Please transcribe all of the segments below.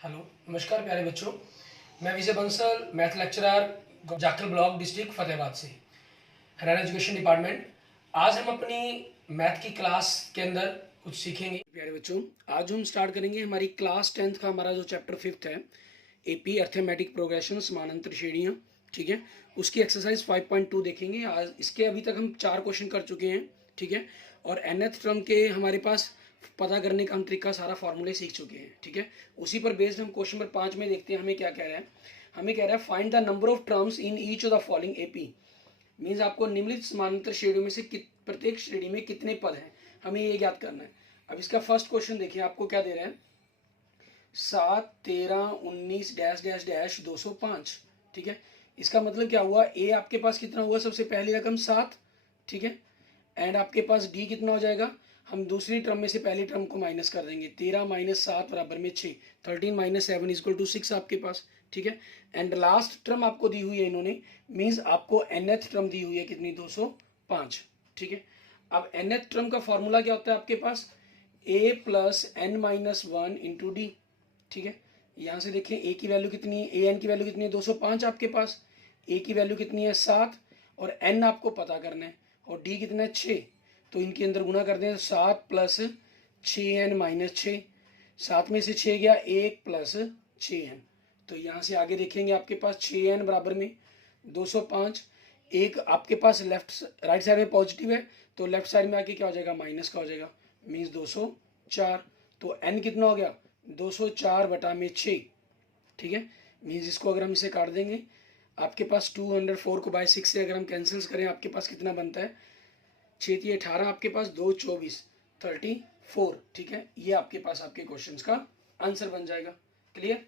Hello, नमस्कार प्यारे बच्चों। मैं Vijay Bansal, math lecturer, Jakhal block, district Fatehabad से, हरियाणा एजुकेशन डिपार्टमेंट। आज हम अपनी मैथ की क्लास के अंदर कुछ सीखेंगे। प्यारे बच्चों, आज हम स्टार्ट करेंगे हमारी क्लास 10th का हमारा जो चैप्टर 5th है, एपी अर्थमेटिक प्रोग्रेशन, समानांतर श्रेणियाँ। ठीक है, उसकी एक्सरसाइज 5.2 देखेंगे। आज इसके अभी तक हम 4 क्वेश्चन कर चुके हैं। ठीक है, और nth टर्म के हमारे पास पता करने का हम तरीका सारा फॉर्मूले सीख चुके हैं। ठीक है, उसी पर बेस्ड हम क्वेश्चन नंबर 5 में देखते हैं हमें क्या कह रहा है। हमें कह रहा है find the number of terms in each of the following AP. Means आपको निम्नलिखित समानांतर श्रेणियों में से प्रत्येक श्रेणी में कितने पद हैं, हमें ये ज्ञात करना है। अब इसका फर्स्ट क्वेश्चन देखिए, आपको क्या दे रहे हैं, 7, 13, 19 डैश डैश डैश 205। ठीक है, इसका मतलब क्या हुआ, ए आपके पास कितना हुआ, सबसे पहली रकम 7। ठीक है, एंड आपके पास डी कितना हो जाएगा, हम दूसरी टर्म में से पहली टर्म को माइनस कर देंगे। 13 माइनस 7 बराबर में 6, 13 माइनस 7 इक्वल टू 6 आपके पास। ठीक है, एंड लास्ट टर्म आपको दी हुई है इन्होंने, मीन्स आपको nth टर्म दी हुई है कितनी, 205। ठीक है, अब nth टर्म का फॉर्मूला क्या होता है आपके पास, a plus N minus one into D. ठीक है, यहाँ से देखें a की वैल्यू कितनी है, a n की वैल्यू कितनी है, 205 आपके पास। a की वैल्यू कितनी है, 7, और n आपको पता करना है, और d कितना है, 6। तो इनके अंदर गुना कर दें, 7 प्लस 6n माइनस 6, 7 में से 6 गया, 1 प्लस 6n। तो यहाँ से आगे देखेंगे आपके पास 6n बराबर में 205। एक आपके पास राइट साइड में पॉजिटिव है, तो लेफ्ट साइड में आके क्या हो जाएगा, माइनस का हो जाएगा, मीन्स 204। तो n कितना हो गया, 204 बटा में 6। ठीक है, मीन्स इसको अगर हम इसे काट देंगे, आपके पास 204 को बाय 6 से अगर हम कैंसिल्स करें, आपके पास कितना बनता है, 6 18, आपके पास 2 24 34। ठीक है, ये आपके पास आपके क्वेश्चंस का आंसर बन जाएगा। क्लियर।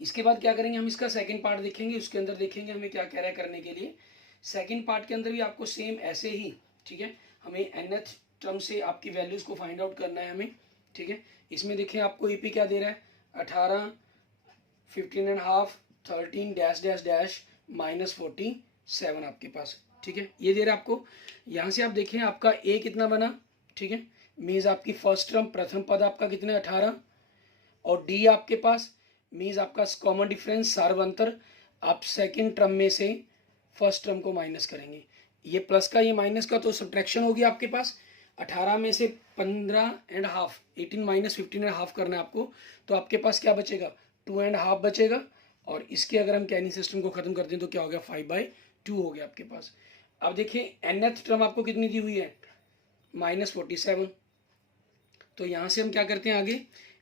इसके बाद क्या करेंगे, हम इसका सेकंड पार्ट देखेंगे, उसके अंदर देखेंगे हमें क्या कह रहा है करने के लिए। सेकंड पार्ट के अंदर भी आपको सेम ऐसे ही, ठीक है, हमें nth टर्म से आपकी वैल्यूज को फाइंड आउट करना है हमें। ठीक है, इसमें देखें आपको एपी क्या दे रहा है, 18, 15.5, 13 डैश डैश डैश माइनस 47 आपके पास। ठीक है, ये दे रहा है आपको। यहाँ से आप देखें आपका ए कितना बना, ठीक है, मीन्स आपकी फर्स्ट टर्म प्रथम पद आपका कितना है, 18, और डी आपके पास मीन्स आपका कॉमन डिफरेंस सार्वंतर, आप सेकंड टर्म में से फर्स्ट टर्म को माइनस करेंगे। ये प्लस का ये माइनस का तो सब्ट्रैक्शन होगी आपके पास। 18 में से 15.5, 18 माइनस 15.5 करना है आपको, तो आपके पास क्या बचेगा, 2.5 बचेगा। और इसके अगर हम कैनी सिस्टम को खत्म कर दें तो क्या हो गया, 5/2 हो गया आपके पास। अब देखिए nth टर्म आपको कितनी दी हुई है, -47। तो यहाँ से हम क्या करते हैं आगे,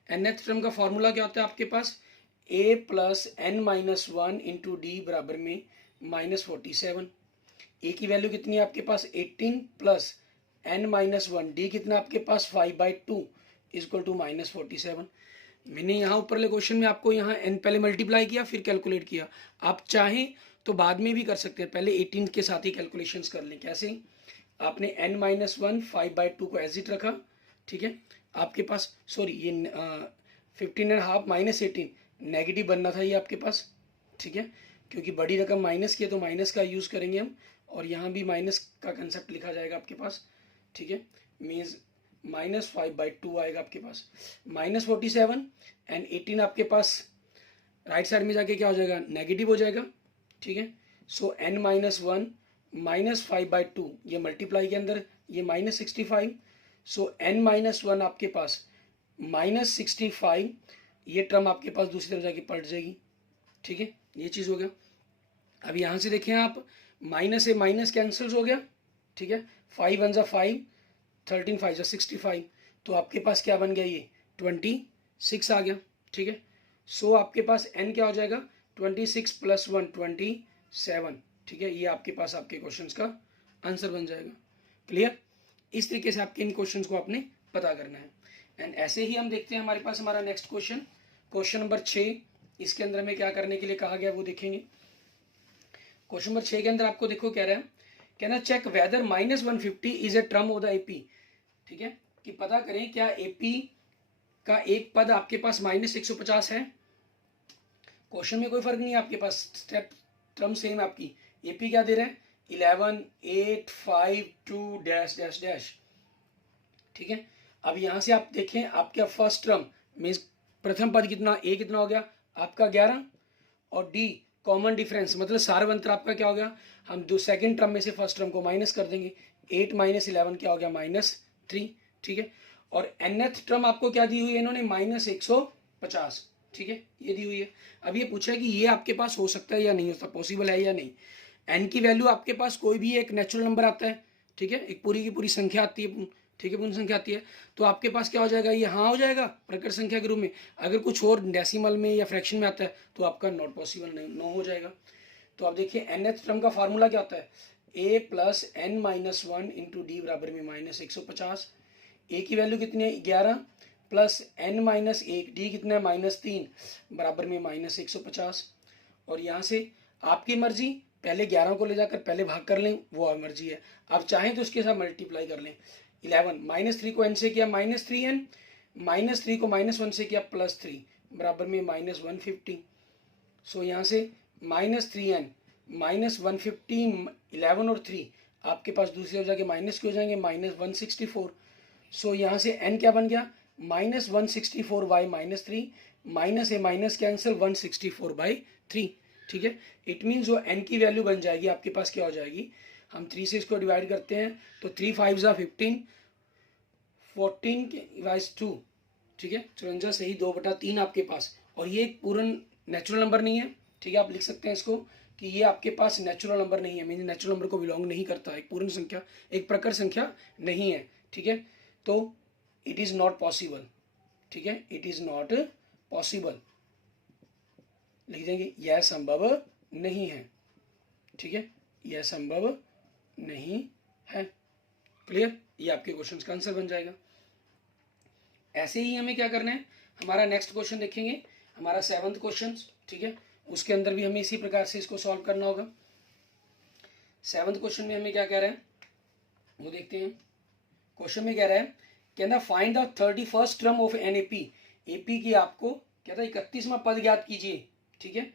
nth टर्म का फॉर्मूला क्या होता है आपके पास, a plus N minus one into D बराबर में -47। ए की वैल्यू कितनी है आपके पास, 18 plus N minus one, D कितना आपके पास 5/2 इक्वल टू -47। मैंने यहाँ ऊपरले क्वेश्चन में आपको यहाँ एन पहले मल्टीप्लाई किया फिर कैलकुलेट किया। आप चाहें तो बाद में भी कर सकते हैं, पहले 18 के साथ ही कैलकुलेशंस कर लें। कैसे, आपने n माइनस वन 5/2 को एज इट रखा। ठीक है, आपके पास सॉरी ये 15.5 माइनस 18 नेगेटिव बनना था ये आपके पास। ठीक है, क्योंकि बड़ी रकम माइनस की है तो माइनस का यूज़ करेंगे हम, और यहाँ भी माइनस का कंसेप्ट लिखा जाएगा आपके पास। ठीक है, मीन्स -5/2 आएगा आपके पास, -47 एंड 18 आपके पास राइट साइड में जाके क्या हो जाएगा, नेगेटिव हो जाएगा। ठीक है, सो n माइनस वन -5/2, ये मल्टीप्लाई के अंदर ये -65, सो n माइनस वन आपके पास -65, ये टर्म आपके पास दूसरी तरफ जाके पलट जाएगी। ठीक है, ये चीज़ हो गया। अब यहाँ से देखें आप, माइनस से माइनस कैंसिल्स हो गया। ठीक है, 5 1 5, 13 5 65, तो आपके पास क्या बन गया, ये 26 आ गया। ठीक है, सो आपके पास n क्या हो जाएगा, 26 प्लस 1 27। ठीक है, ये आपके पास आपके क्वेश्चंस का आंसर बन जाएगा। क्लियर। इस तरीके से आपके इन क्वेश्चंस को आपने पता करना है। एंड ऐसे ही हम देखते हैं हमारे पास हमारा नेक्स्ट क्वेश्चन, क्वेश्चन नंबर 6। इसके अंदर हमें क्या करने के लिए कहा गया वो देखेंगे। क्वेश्चन नंबर 6 के अंदर आपको देखो क्या रहा है, कहना check whether -150 is a term of the AP. ठीक है, कि पता करें क्या एपी का एक पद आपके पास -150 है। क्वेश्चन में कोई फर्क नहीं है आपके पास, स्टेप टर्म सेम आपकी। एपी क्या दे रहे हैं, 11 8 5 2 डैश डैश डैश। ठीक है, अब यहाँ से आप देखें आपका फर्स्ट टर्म मीन्स प्रथम पद कितना, ए कितना हो गया आपका 11, और डी कॉमन डिफरेंस मतलब सारवंतर आपका क्या हो गया, हम दो सेकंड टर्म में से फर्स्ट टर्म को माइनस कर देंगे, 8 माइनस 11 क्या हो गया -3, ठीक है। और nth टर्म आपको क्या दी हुई है इन्होंने, -150, ठीक है, ये दी हुई है। अब ये पूछा है कि ये आपके पास हो सकता है या नहीं होता, पॉसिबल है या नहीं। n की वैल्यू आपके पास कोई भी एक नेचुरल नंबर आता है, ठीक है, एक पूरी की पूरी संख्या आती है, ठीक है, पूर्ण संख्या आती है, तो आपके पास क्या हो जाएगा, ये हाँ हो जाएगा प्रकट संख्या के रूप में। अगर कुछ और डेसिमल में या फ्रैक्शन में आता है तो आपका नॉट पॉसिबल, नहीं, नो हो जाएगा। तो आप देखिए nth टर्म का फार्मूला क्या होता है, a plus n minus 1 into D बराबर में -150। a की वैल्यू कितनी है 11 प्लस n माइनस 1, डी कितना है -3 बराबर में -150। और यहाँ से आपकी मर्जी, पहले 11 को ले जाकर पहले भाग कर लें, वो मर्जी है, आप चाहें तो उसके साथ मल्टीप्लाई कर लें। 11 -3 को n से किया -3n, -3 को -1 से किया +3 बराबर में -150। सो यहाँ से -3n -150, 11 और 3 आपके पास दूसरी जगह माइनस के हो जाएंगे, -164। सो यहाँ से n क्या बन गया, -164/-3 माइनस ए माइनस कैंसिल 164/3, ठीक है। इट मीन जो n की वैल्यू बन जाएगी आपके पास क्या हो जाएगी, हम 3 से इसको डिवाइड करते हैं तो 3 5 15, 14 के 2, ठीक है, 54 सही 2/3 आपके पास। और ये एक पूर्ण नेचुरल नंबर नहीं है, ठीक है, आप लिख सकते हैं इसको कि ये आपके पास नेचुरल नंबर नहीं है, मीन नेचुरल नंबर को बिलोंग नहीं करता, एक पूर्ण संख्या, एक प्रकट संख्या नहीं है, ठीक है। तो इट इज़ नॉट पॉसिबल, ठीक है, इट इज़ नॉट पॉसिबल लिख देंगे, यह संभव नहीं है, ठीक है, यह संभव नहीं है। क्लियर, ये आपके क्वेश्चन का आंसर बन जाएगा। ऐसे ही हमें क्या करना है, हमारा नेक्स्ट क्वेश्चन देखेंगे, हमारा 7th क्वेश्चन, ठीक है, उसके अंदर भी हमें इसी प्रकार से इसको सॉल्व करना होगा। 7th क्वेश्चन में हमें क्या कह रहा है वो देखते हैं। क्वेश्चन में कह रहा है, कहना find the 31st term of an AP की आपको कहता है 31वां पद ज्ञात कीजिए, ठीक है।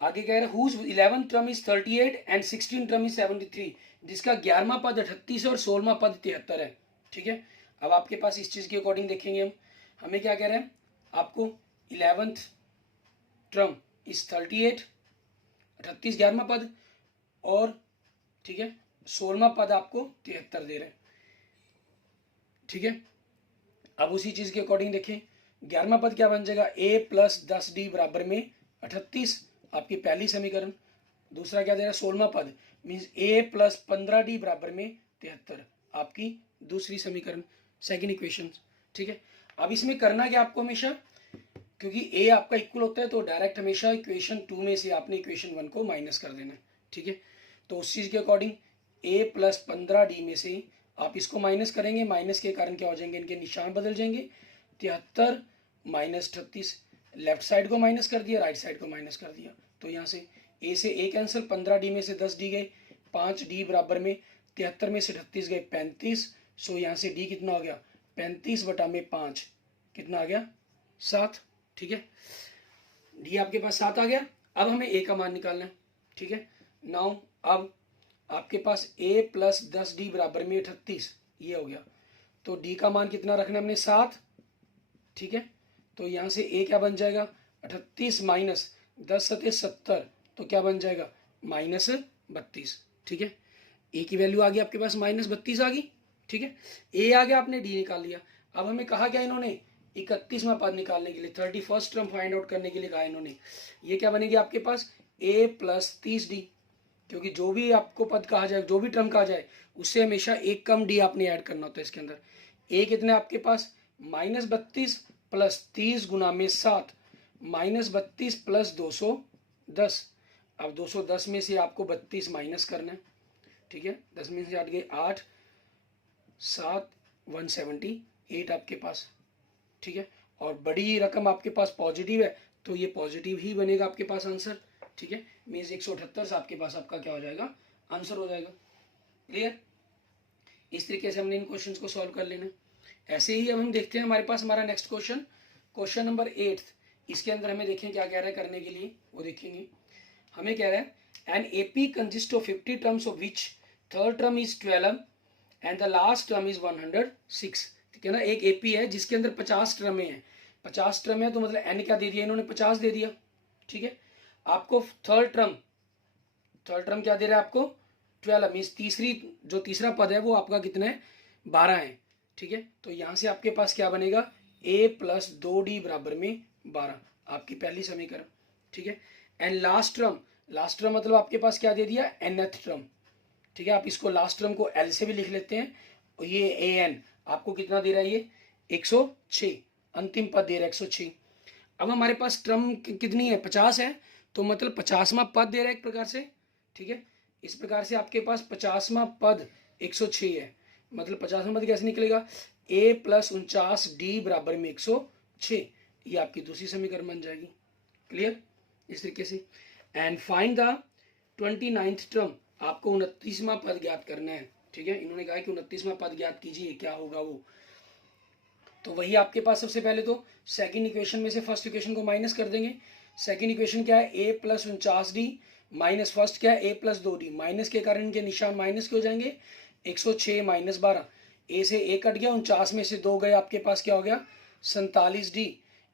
आगे कह रहा है whose 11th term is 38 and 16 term is 73, जिसका 11वां पद 38 है और 16वां पद 73 है, ठीक है। अब आपके पास इस चीज के अकॉर्डिंग देखेंगे हम, हमें क्या कह रहे हैं, आपको 11th टर्म इज 38, 38 11वां पद, और ठीक है 16वां पद आपको 73 दे रहे हैं, ठीक है। अब उसी चीज के अकॉर्डिंग देखें, 11वां पद क्या बन जाएगा, a प्लस 10d बराबर में 38, आपकी पहली समीकरण। दूसरा क्या दे रहा है 16वां पद, मीन्स a प्लस 15d बराबर में 73, आपकी दूसरी समीकरण, सेकेंड इक्वेशन, ठीक है। अब इसमें करना क्या आपको हमेशा, क्योंकि a आपका इक्वल होता है तो डायरेक्ट हमेशा इक्वेशन 2 में से आपने इक्वेशन 1 को माइनस कर देना है, ठीक है। तो उस चीज के अकॉर्डिंग a प्लस 15d में से आप इसको माइनस करेंगे, माइनस के कारण क्या हो जाएंगे, इनके निशान बदल जाएंगे, 73 माइनस 38, लेफ्ट साइड को माइनस कर दिया, राइट साइड को माइनस कर दिया, तो यहाँ से a से a कैंसिल, 15d में से 10d गए, 5d बराबर में 73 में से 38 गए 35, सो यहाँ से d कितना हो गया 35/5 कितना आ गया 7, ठीक है। d आपके पास 7 आ गया। अब हमें a का मान निकालना है, ठीक है। नाउ अब आपके पास a प्लस 10d बराबर में 38 ये हो गया, तो d का मान कितना रखना है हमने 7, ठीक है। तो यहाँ से a क्या बन जाएगा 38 माइनस 10 सते 70, तो क्या बन जाएगा -32, ठीक है। a की वैल्यू आ गई आपके पास -32 आ गई, ठीक है। a आ गया, आपने d निकाल लिया। अब हमें कहा क्या इन्होंने 31वां पद निकालने के लिए, 31st टर्म फाइंड आउट करने के लिए कहा इन्होंने, ये क्या बनेगी आपके पास a प्लस 30d, क्योंकि जो भी आपको पद कहा जाए, जो भी टर्म कहा जाए, उससे हमेशा एक कम d आपने ऐड करना होता है इसके अंदर। a कितने आपके पास -32 प्लस 30 गुना में 7, -32 प्लस 210। अब 210 में से आपको 32 माइनस करना है, ठीक है। 10 में से 8 गए 8, 7 178 आपके पास, ठीक है। और बड़ी रकम आपके पास पॉजिटिव है तो ये पॉजिटिव ही बनेगा आपके पास आंसर, ठीक है। मीन्स 178 आपके पास आपका क्या हो जाएगा आंसर हो जाएगा। क्लियर, इस तरीके से हमने इन क्वेश्चंस को सॉल्व कर लेना। ऐसे ही अब हम देखते हैं हमारे पास हमारा नेक्स्ट क्वेश्चन, क्वेश्चन नंबर 8। इसके अंदर हमें देखें क्या कह रहा है करने के लिए, वो देखेंगे। हमें कह रहा है an AP consist of 50 terms of which third term is 12 and the last term is 106। ठीक है ना। एक एपी है जिसके अंदर 50 ट्रमें हैं, 50 ट्रम है तो मतलब एन क्या दे दिया इन्होंने, 50 दे दिया। ठीक है, आपको थर्ड ट्रम क्या दे रहा है आपको, 12 मीन्स तीसरा पद है वो आपका कितना है, 12 है। ठीक है, तो यहां से आपके पास क्या बनेगा, a प्लस 2d बराबर में 12, आपकी पहली समीकरण। ठीक है, एंड लास्ट ट्रम मतलब आपके पास क्या दे दिया, nth ट्रम। ठीक है, आप इसको लास्ट ट्रम को l से भी लिख लेते हैं, और ये an आपको कितना दे रहा है, ये 106, अंतिम पद दे रहा है 106। अब हमारे पास ट्रम कितनी है, 50 है, तो मतलब 50वां पद दे रहा है एक प्रकार से। ठीक है, इस प्रकार से आपके पास 50वां पद 106 है, मतलब 50वां पद कैसे निकलेगा, a प्लस 49d बराबर में 106, ये आपकी दूसरी समीकरण बन जाएगी। क्लियर, इस तरीके से। And find the 29th term, आपको 29वां पद ज्ञात करना है। ठीक है, इन्होंने कहा कि 29वां पद ज्ञात कीजिए, क्या होगा वो, तो वही आपके पास सबसे पहले तो सेकंड इक्वेशन में से फर्स्ट इक्वेशन को माइनस कर देंगे। सेकंड इक्वेशन क्या है, a plus 49d minus first क्या है, a प्लस 2d, माइनस के कारण इनके निशान माइनस के हो जाएंगे, 106 माइनस 12, a से a कट गया, 49 में से 2 गए, आपके पास क्या हो गया 47d,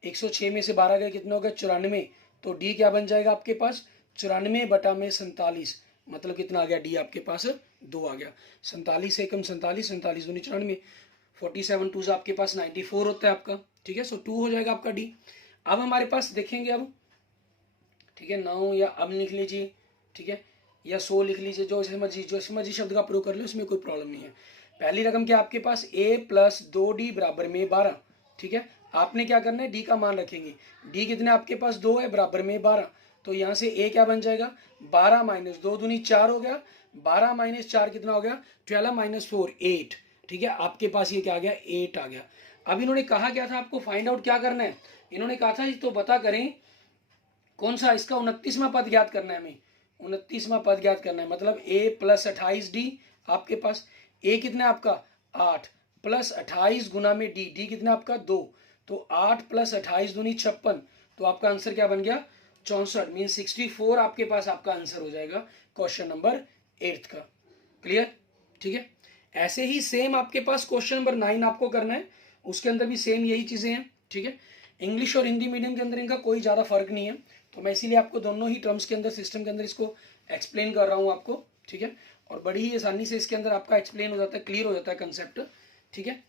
106 में से 12 गए, कितने हो गए 94, तो d क्या बन जाएगा आपके पास 94 बटा में 47, मतलब कितना आ गया d आपके पास 2 आ गया, 47 एकम 47, 47 दूनी 94, 47 टू आपके पास 94 होता है आपका। ठीक है, सो 2 हो जाएगा आपका डी। अब हमारे पास देखेंगे अब, ठीक है 9 या अब लिख लीजिए, ठीक है, या 100 लिख लीजिए, जो समझी शब्द का प्रयोग कर लो, इसमें कोई प्रॉब्लम नहीं है। पहली रकम क्या आपके पास a प्लस 2d बराबर में 12। ठीक है, आपने क्या करना है, d का मान रखेंगे, d कितने आपके पास 2 है, बराबर में 12, तो यहाँ से a क्या बन जाएगा, 12 माइनस 2 दूनी 4 हो गया, 12 माइनस 4 कितना हो गया 12 माइनस 4 8। ठीक है, आपके पास ये क्या आ गया 8 आ गया। अब इन्होंने कहा क्या था, आपको फाइंड आउट क्या करना है, इन्होंने कहा था तो बता करें कौन सा, इसका 29वां पद ज्ञात करना है, हमें 29वां पद ज्ञात करना है, मतलब a प्लस 28d, आपके पास a कितना आपका 8 प्लस 28 गुना में d कितना आपका 2, तो 8 प्लस 28 दूनी 56, तो आपका आंसर क्या बन गया 64, मीन 64 आपके पास आपका आंसर हो जाएगा क्वेश्चन नंबर 8 का। क्लियर, ठीक है। ऐसे ही सेम आपके पास क्वेश्चन नंबर 9 आपको करना है, उसके अंदर भी सेम यही चीजें हैं। ठीक है, इंग्लिश और हिंदी मीडियम के अंदर इनका कोई ज़्यादा फर्क नहीं है, तो मैं इसीलिए आपको दोनों ही टर्म्स के अंदर सिस्टम के अंदर इसको एक्सप्लेन कर रहा हूँ आपको। ठीक है, और बड़ी ही आसानी से इसके अंदर आपका एक्सप्लेन हो जाता है, क्लियर हो जाता है कंसेप्ट। ठीक है,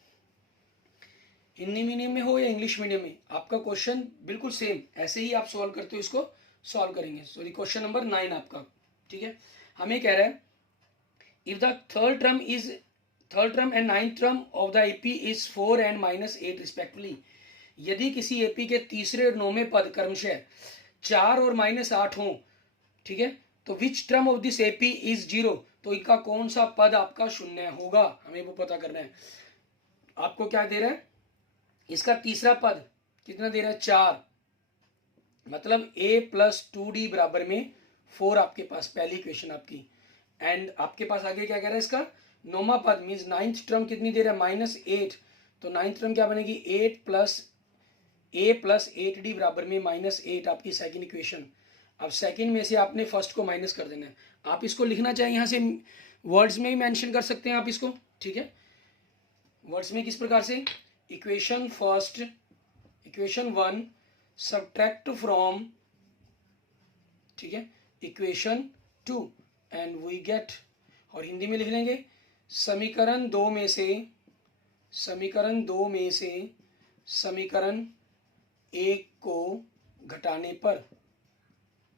हिंदी मीडियम में हो या इंग्लिश मीडियम में, आपका क्वेश्चन बिल्कुल सेम ऐसे ही आप सॉल्व करते हो, इसको सॉल्व करेंगे। सॉरी, क्वेश्चन नंबर 9 आपका। ठीक है, हमें कह रहा है if the third term and ninth term of the AP is 4 and -8 respectively, यदि किसी एपी के तीसरे और नौवें पद क्रमशः 4 और -8 हों, ठीक है, तो which term of this AP is 0, तो इनका कौन सा पद आपका शून्य होगा, हमें वो पता करना है। आपको क्या दे रहा है, इसका तीसरा पद कितना दे रहा है 4, मतलब a प्लस 2d बराबर में 4 आपके पास, पहली इक्वेशन आपकी। एंड आपके पास आगे क्या कह रहा है, इसका नौमा पद मीन्स नाइन्थ टर्म कितनी दे रहा है -8, तो नाइन्थ टर्म क्या बनेगी 8 प्लस a प्लस 8d बराबर में -8, आपकी सेकंड इक्वेशन। अब सेकंड में से आपने फर्स्ट को माइनस कर देना है, आप इसको लिखना चाहें यहाँ से वर्ड्स में भी मेंशन कर सकते हैं आप इसको। ठीक है, वर्ड्स में किस प्रकार से, equation first, equation 1 subtract from, ठीक है, इक्वेशन 2 एंड वी गेट, और हिंदी में लिख लेंगे समीकरण 2 में से समीकरण 1 को घटाने पर।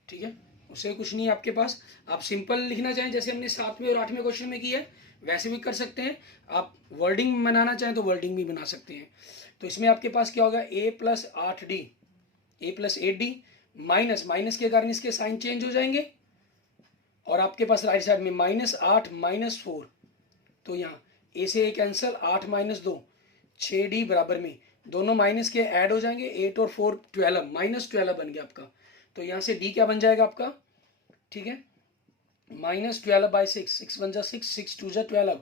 ठीक है, उसे कुछ नहीं है आपके पास, आप सिंपल लिखना चाहें जैसे हमने 7वें और 8वें क्वेश्चन में किया है वैसे भी कर सकते हैं, आप वर्डिंग बनाना चाहें तो वर्डिंग भी बना सकते हैं। तो इसमें आपके पास क्या होगा a प्लस 8d माइनस के कारण इसके साइन चेंज हो जाएंगे, और आपके पास राइट साइड में -8 -4, तो यहाँ a से a कैंसल, 8 - 2 6d बराबर में, दोनों माइनस के ऐड हो जाएंगे, 8 और 4 12, -12 बन गया आपका, तो यहाँ से d क्या बन जाएगा आपका, ठीक है, -12/6, 6 1 जा 6, 6 2 जा 12,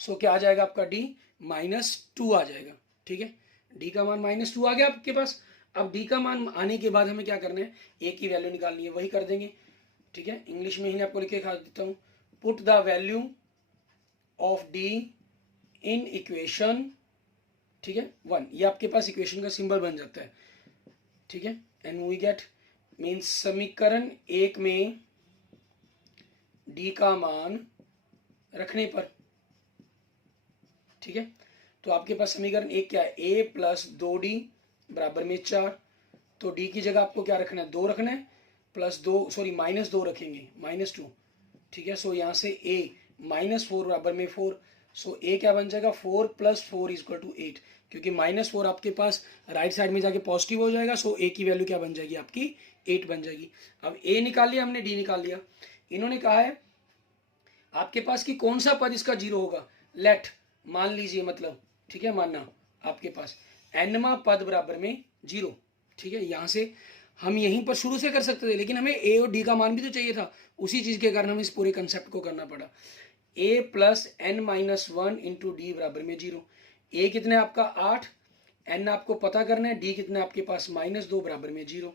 सो क्या आ जाएगा आपका d -2 आ जाएगा। ठीक है, d का मान -2 आ गया आपके पास। अब d का मान आने के बाद हमें क्या करना है, a की वैल्यू निकालनी है, वही कर देंगे। ठीक है, इंग्लिश में ही आपको लिख के खा देता हूँ, put the value of d in equation ठीक है 1, ये आपके पास इक्वेशन का सिंबल बन जाता है, ठीक है। एंड वी गेट मीन्स समीकरण 1 में डी का मान रखने पर, ठीक है। तो आपके पास समीकरण 1 क्या है, a प्लस 2d बराबर में 4। तो d की जगह आपको क्या रखना है, 2 रखना है, प्लस 2 सॉरी -2 रखेंगे, -2, ठीक है। सो यहाँ से a -4 बराबर में 4। सो a क्या बन जाएगा, 4 + 4 = 8, क्योंकि -4 आपके पास राइट साइड में जाके पॉजिटिव हो जाएगा। सो a की वैल्यू क्या बन जाएगी आपकी, 8 बन जाएगी। अब a निकाल लिया हमने, d निकाल लिया। इन्होंने कहा है आपके पास कि कौन सा पद इसका 0 होगा, लेट मान लीजिए, मतलब ठीक है, मानना आपके पास nवां पद बराबर में 0, ठीक है। यहाँ से हम यहीं पर शुरू से कर सकते थे, लेकिन हमें a और d का मान भी तो चाहिए था, उसी चीज के कारण हमें इस पूरे कंसेप्ट को करना पड़ा। a + n - 1 × d बराबर में 0। a कितने आपका 8, n आपको पता करना है, d कितने आपके पास -2 बराबर में 0।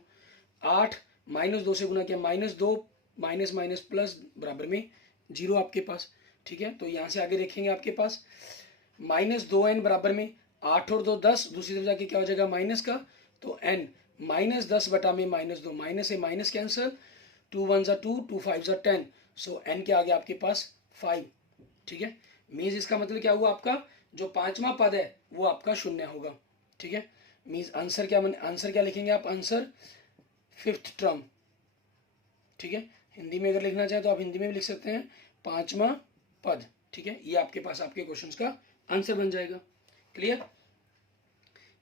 8 -2 से गुना किया, -2 माइनस प्लस बराबर में 0 आपके पास, ठीक है। तो यहाँ से आगे देखेंगे आपके पास -2n बराबर में 8 और 2 10, दूसरी तरफ जाके क्या हो जाएगा माइनस का, तो n -10 बटा में -2, माइनस से माइनस कैंसल, 2 1 = 2, 2 5 = 10। सो n के आगे आपके पास 5, ठीक है। मीन्स इसका मतलब क्या हुआ, आपका जो 5वां पद है वो आपका 0 होगा, ठीक है। मीन्स आंसर क्या लिखेंगे आप, आंसर 5th टर्म, ठीक है। हिंदी में अगर लिखना चाहे तो आप हिंदी में भी लिख सकते हैं, 5वां पद, ठीक है। ये आपके पास आपके क्वेश्चंस का आंसर बन जाएगा। क्लियर।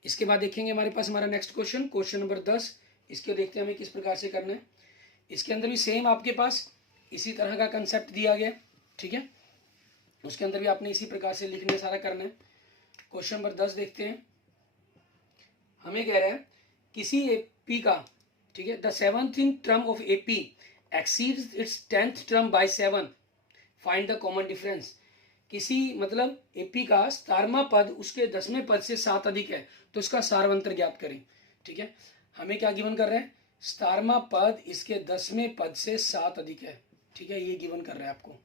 इसके बाद देखेंगे हमारे पास हमारा नेक्स्ट क्वेश्चन नंबर 10। इसके देखते हैं हमें किस प्रकार से करना है। इसके अंदर भी सेम आपके पास इसी तरह का कंसेप्ट दिया गया, ठीक है। उसके अंदर भी आपने इसी प्रकार से लिखने सारा करना है। क्वेश्चन नंबर 10 देखते हैं। हमें कह रहा है किसी एपी का, ठीक है, the 7th term of AP exceeds its 10th term by 7, find the common difference. किसी मतलब एपी का 17वां पद उसके 10वें पद से 7 अधिक है, तो इसका सारवंतर ज्ञात करें, ठीक है। हमें क्या गिवन कर रहे हैं, 17वां पद इसके 10वें पद से 7 अधिक है, ठीक है। ये गिवन कर रहा है, आपको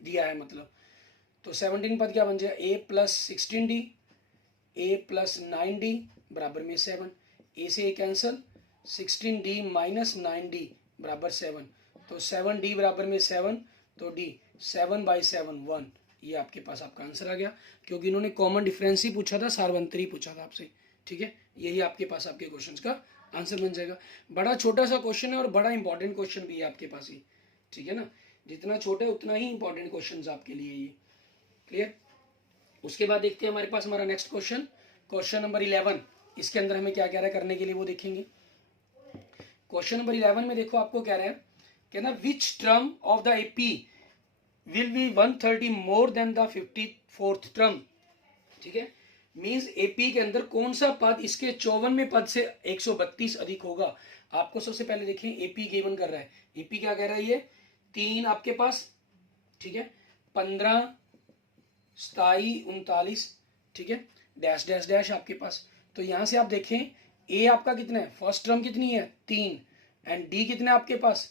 दिया है मतलब। तो 17 पद क्या बन जाएगा, a + 16d, a + 9d बराबर में 7। a से a कैंसल, 16d - 9d बराबर 7। तो 7d बराबर में 7, तो d 7/7 1। ये आपके पास आपका आंसर आ गया, क्योंकि इन्होंने कॉमन डिफरेंस ही पूछा था, सारवंतरी पूछा था आपसे, ठीक है। यही आपके पास आपके क्वेश्चन का आंसर बन जाएगा। बड़ा छोटा सा क्वेश्चन है और बड़ा इंपॉर्टेंट क्वेश्चन भी है आपके पास ही, ठीक है ना। जितना छोटा है उतना ही इंपॉर्टेंट क्वेश्चन आपके लिए ये। क्लियर। उसके बाद देखते हैं हमारे पास हमारा नेक्स्ट क्वेश्चन नंबर 11। इसके अंदर हमें क्या कह रहा है करने के लिए वो देखेंगे। क्वेश्चन नंबर 11 में देखो आपको कह रहे हैं, कहना which term of the AP will be 130 more than the 54th term, ठीक है। मींस एपी के अंदर कौन सा पद इसके 54वें पद से 132 अधिक होगा। आपको सबसे पहले देखें एपी गिवन कर रहा है, एपी क्या कह रहा है, ये 3 आपके पास, ठीक है, 15 27 39, ठीक है, डैश डैश डैश आपके पास। तो यहां से आप देखें ए आपका कितना है, फर्स्ट टर्म कितनी है 3, एंड डी कितना है आपके पास,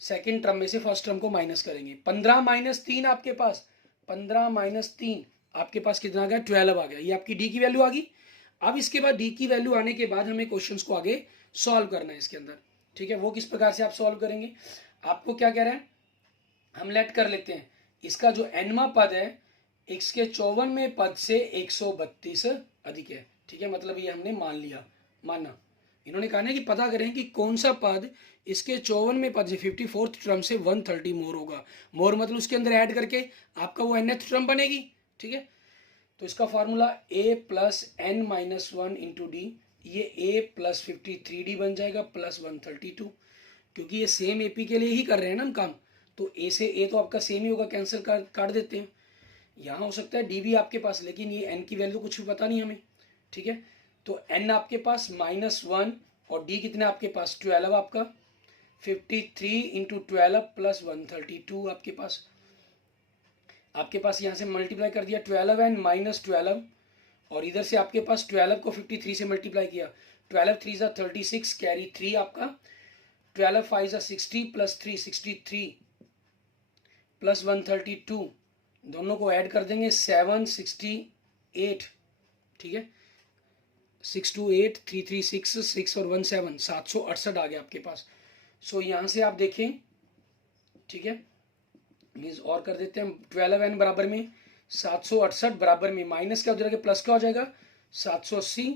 सेकंड टर्म में से फर्स्ट टर्म को माइनस करेंगे। 15 - 3 आपके पास, 15 - 3 आपके पास कितना आ गया, 12 आ गया। ये आपकी डी की वैल्यू आ गई। अब इसके बाद डी की वैल्यू आने के बाद हमें क्वेश्चंस को आगे सॉल्व करना है इसके अंदर, ठीक है। वो किस प्रकार से आप सॉल्व करेंगे, आपको क्या कह रहा है, हम लेट कर लेते हैं इसका जो nवां पद है इसके 54वें पद से 132 अधिक है, ठीक है। मतलब ये हमने मान लिया, माना। इन्होंने कहा ना कि पता करें कि कौन सा पद इसके 54वें पद से 54th टर्म से 130 मोर होगा। मोर मतलब उसके अंदर ऐड करके आपका वो nth टर्म बनेगी, ठीक है। तो इसका फॉर्मूला a + n - 1 × d, ये a + 53d बन जाएगा प्लस 132, क्योंकि ये सेम एपी के लिए ही कर रहे हैं ना हम काम। तो ए से ए तो आपका सेम ही होगा, कैंसिल काट देते हैं। यहाँ हो सकता है डी भी आपके पास, लेकिन ये एन की वैल्यू कुछ भी पता नहीं हमें, ठीक है। तो एन आपके पास -1 और डी कितना आपके पास 12 आपका, 53 × 12 प्लस 132 आपके पास यहाँ से मल्टीप्लाई कर दिया 12 एंड -12, और इधर से आपके पास 12 को 53 से मल्टीप्लाई किया, 12 3 = 36, कैरी 3 आपका, 12 5 = 60 प्लस 3 63 प्लस 132, दोनों को ऐड कर देंगे 768, ठीक है। 628 336 6 और 17 768 आ गया आपके पास। सो यहाँ से आप देखें, ठीक है, मीन्स और कर देते हैं, 12n बराबर में 768 बराबर में माइनस क्या हो जाएगा, प्लस क्या हो जाएगा 780,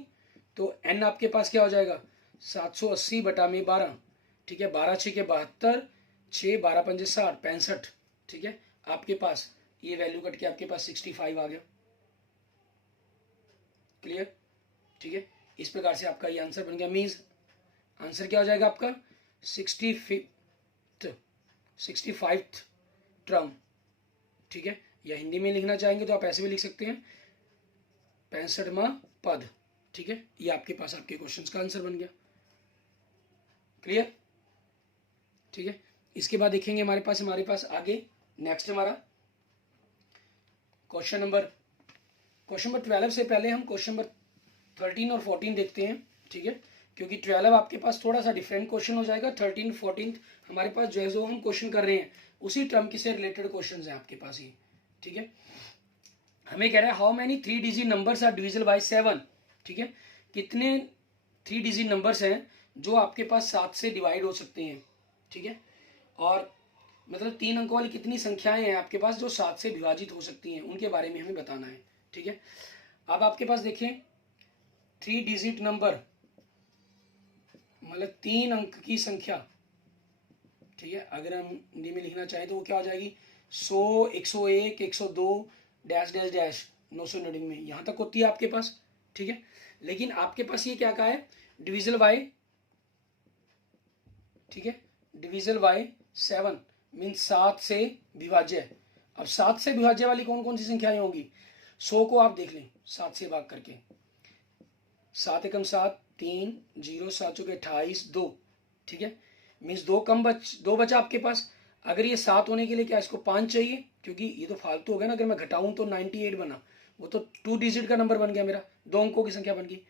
तो n आपके पास क्या हो जाएगा 780 बटा में 12, ठीक है, 12 6 के 72, 6 12 5 60 65, ठीक है, आपके पास ये वैल्यू कट के आपके पास 65 आ गया। क्लियर, ठीक है, इस प्रकार से आपका ये आंसर बन गया। मीन्स आंसर क्या हो जाएगा आपका 65th टर्म, ठीक है, या हिंदी में लिखना चाहेंगे तो आप ऐसे भी लिख सकते हैं 65वां पद, ठीक है, ये आपके पास आपके क्वेश्चन का आंसर बन गया। क्लियर, ठीक है, इसके बाद देखेंगे हमारे पास आगे नेक्स्ट हमारा क्वेश्चन नंबर 12 से पहले हम क्वेश्चन नंबर 13 और 14 देखते हैं, ठीक है, क्योंकि 12 आपके पास थोड़ा सा डिफरेंट क्वेश्चन हो जाएगा, 13 14 हमारे पास जो हम क्वेश्चन कर रहे हैं उसी टर्म के से रिलेटेड क्वेश्चन हैं आपके पास ही, ठीक है। हमें कह रहा है how many 3 digit numbers are divisible by 7, ठीक है, कितने 3 डिजिट नंबर्स हैं जो आपके पास 7 से डिवाइड हो सकते हैं, ठीक है, और मतलब 3 अंकों वाली कितनी संख्याएं हैं आपके पास जो 7 से विभाजित हो सकती हैं, उनके बारे में हमें बताना है, ठीक है। अब आपके पास देखें 3 डिजिट नंबर मतलब 3 अंक की संख्या, ठीक है, अगर हम हिंदी में लिखना चाहें तो वो क्या हो जाएगी 100 101 102 डैश डैश डैश 999 यहाँ तक होती है आपके पास, ठीक है। लेकिन आपके पास ये क्या कहा है डिविजल बाय, ठीक है, डिविजल बाय 7 मीन्स 7 से विभाज्य। अब 7 से विभाज्य वाली कौन कौन सी संख्याएं होंगी, 100 को आप देख लें 7 से भाग करके, 7 एकम 7 3 0 7 चौके 28 2, ठीक है, मीन्स 2 बचा आपके पास। अगर ये 7 होने के लिए क्या इसको 5 चाहिए, क्योंकि ये तो फालतू हो गया ना, अगर मैं घटाऊं तो 98 बना, वो तो 2 डिजिट का नंबर बन गया मेरा, 2 अंकों की संख्या बन गई,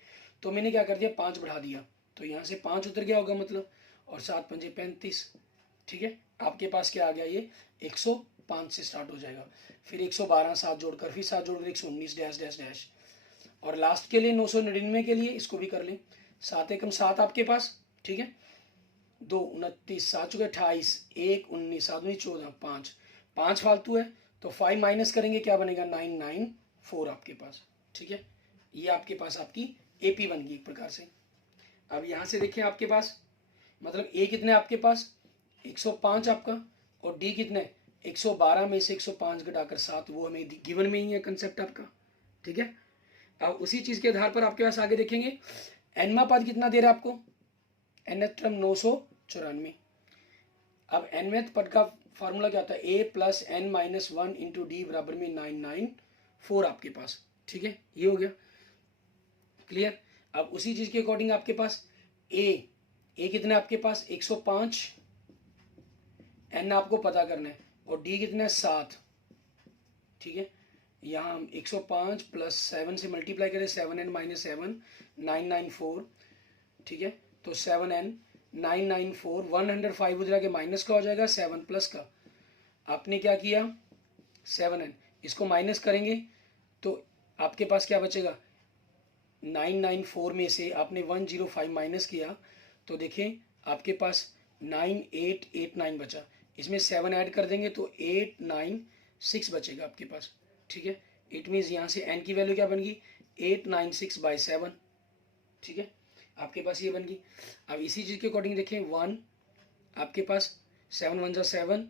तो मैंने क्या कर दिया 5 बढ़ा दिया, तो यहाँ से 5 उतर गया होगा मतलब, और 7 पंजे 35, ठीक है, आपके पास क्या आ गया ये 105 से स्टार्ट हो जाएगा, फिर 112 7 जोड़कर फिर 7 जोड़कर 119 डैश डैश डैश, और लास्ट के लिए 999 के लिए इसको भी कर लें 7 एकम 7 आपके पास, ठीक है, 2 29 7 चौके 28 1 19 7 19 14 5 फालतू है, तो 5 माइनस करेंगे क्या बनेगा 994 आपके पास, ठीक है, ये आपके पास आपकी एपी बन गई एक प्रकार से। अब यहाँ से देखिए आपके पास मतलब ए कितने आपके पास 105 आपका, और डी कितने 112 में से 105 घटाकर 7, वो हमें गिवन में ही है कंसेप्ट आपका, ठीक है। अब उसी चीज के आधार पर आपके पास आगे देखेंगे एनवा पद कितना दे रहा है आपको, nth टर्म 994। अब nवें पद का फॉर्मूला क्या होता है a plus n minus 1 into D बराबर में 994 आपके पास, ठीक है, ये हो गया क्लियर। अब उसी चीज के अकॉर्डिंग आपके पास a कितना है आपके पास 105, n आपको पता करना है, और d कितना है 7, ठीक है, यहाँ हम 105 प्लस 7 से मल्टीप्लाई करें 7n माइनस 7 994, ठीक है, तो 7n 994 105 हो जाएगा, माइनस का हो जाएगा 7 प्लस का, आपने क्या किया 7n इसको माइनस करेंगे तो आपके पास क्या बचेगा 994 में से आपने 105 माइनस किया तो देखें आपके पास 9889 बचा, इसमें 7 ऐड कर देंगे तो 896 बचेगा आपके पास, ठीक है। इट मीन्स यहाँ से n की वैल्यू क्या बन गई 896/7, ठीक है, आपके पास ये बन गई। अब इसी चीज़ के अकॉर्डिंग देखें 1 आपके पास 7 1 7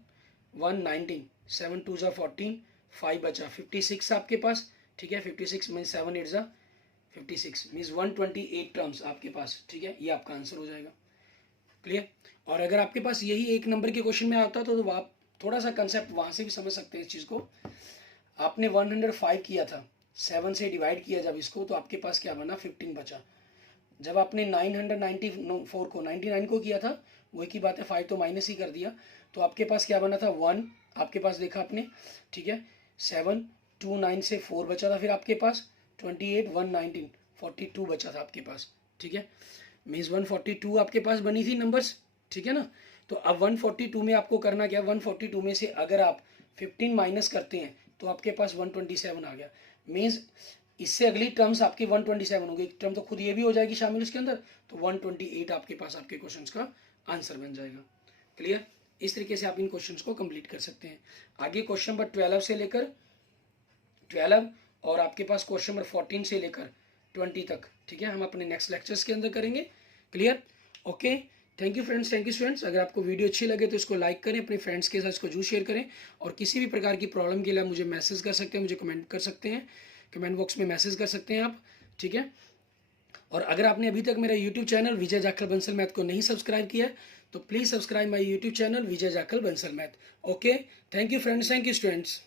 1 19 7 2 14 5 बचा 56 आपके पास, ठीक है, 56 मीन्स 7 8 56 मीन्स 128 टर्म्स आपके पास, ठीक है, ये आपका आंसर हो जाएगा क्लियर। और अगर आपके पास यही एक नंबर के क्वेश्चन में आता तो आप थोड़ा सा कंसेप्ट वहाँ से भी समझ सकते हैं इस चीज़ को। आपने 105 किया था 7 से डिवाइड किया जब इसको तो आपके पास क्या बना 15 बचा। जब आपने 994 को 99 को किया था वही की बात है 5 तो माइनस ही कर दिया तो आपके पास क्या बना था 1 आपके पास देखा आपने, ठीक है, 7 2 9 से 4 बचा था, फिर आपके पास 28 1 19 42 बचा था आपके पास, ठीक है, मीन्स 142 आपके पास बनी थी नंबर्स, ठीक है ना। तो अब 142 में आपको करना क्या 142 में से अगर आप 15 माइनस करते हैं तो आपके पास 127 आ गया। मीन्स इससे अगली टर्म्स आपकी 127 होगी, एक टर्म तो खुद ये भी हो जाएगी शामिल इसके अंदर, तो 128 आपके पास आपके क्वेश्चंस का आंसर बन जाएगा। क्लियर? इस तरीके से आप इन क्वेश्चंस को कंप्लीट कर सकते हैं। आगे क्वेश्चन नंबर 12 से लेकर 12 और आपके पास क्वेश्चन नंबर 14 से लेकर 20 तक, ठीक है, हम अपने नेक्स्ट लेक्चर्स के अंदर करेंगे। Clear? Okay, thank you friends, thank you students. अगर आपको वीडियो अच्छी लगे तो इसको लाइक करें, अपने फ्रेंड्स के साथ इसको जरूर शेयर करें, और किसी भी प्रकार की प्रॉब्लम के लिए मुझे मैसेज कर सकते हैं, मुझे कमेंट कर सकते हैं, कमेंट बॉक्स में मैसेज कर सकते हैं आप, ठीक है। और अगर आपने अभी तक मेरा यूट्यूब चैनल विजय जाखल बंसल मैथ को नहीं सब्सक्राइब किया है तो please subscribe my YouTube channel Vijay Jakhal Bansal math. Okay, thank you friends, thank you students.